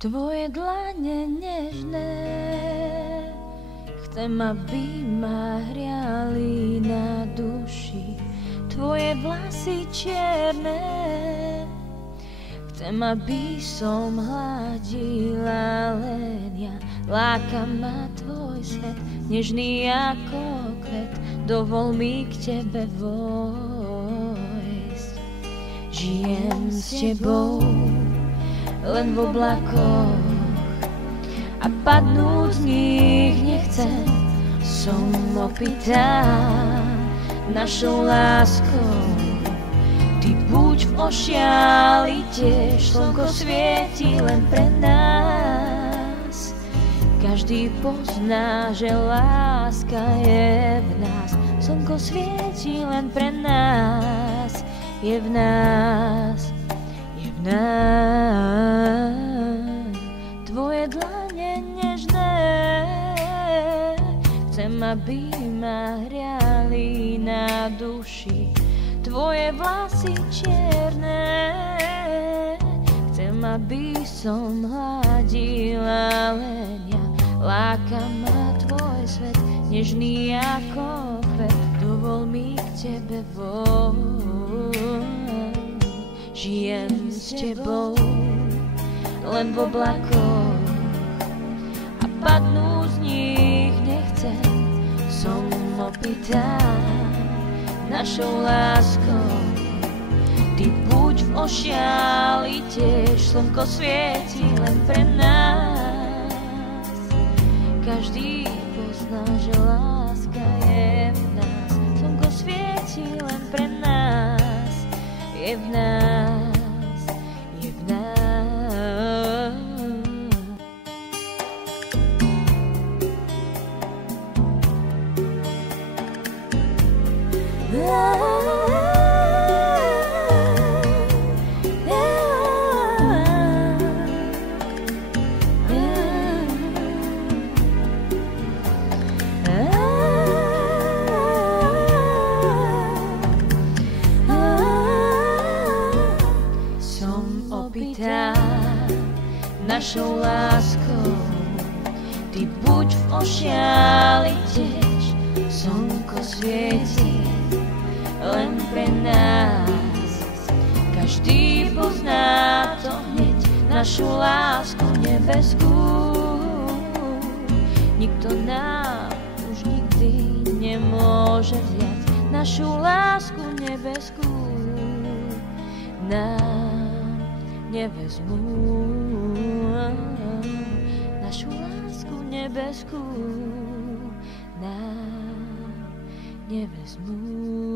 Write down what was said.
Tvoje dlane nežné, chcem, aby ma hriali na duši. Tvoje vlasy čierne, chcem, aby som hladila len ja. Láka ma tvoj svet, nežný ako kvet, dovol mi k tebe vojsť. Žijem s tebou len v oblakoch a padnúť z nich nechcem. Som opitá našou láskou, ty buď v ošiali tiež. Slnko svieti len pre nás, každý pozná, že láska je v nás. Slnko svieti len pre nás, je v nás, je v nás. Tvoje dlane nežné, chcem, aby ma hriali na duši. Tvoje vlasy čierne, chcem, aby som hladila len ja. Láka ma tvoj svet, nežný ako kvet, dovol mi k tebe vojsť. Žijem s tebou len v oblakoch a padnú z nich nechcem. Som opitá našou láskou, ty buď v ošiali tiež. Slnko svieti len pre nás, každý pozná, že láska je v nás. Slnko svieti len pre nás, je v nás, je v nás. Som opitá našou láskou, ty buď v ošiali tiež. Slnko svieti len pre nás, každý pozná to hneď, našu lásku nebeskú. Nikto nám už nikdy nemôže vziať našu lásku nebeskú. Nám nevezmú našu lásku nebeskú, nám nevezmú.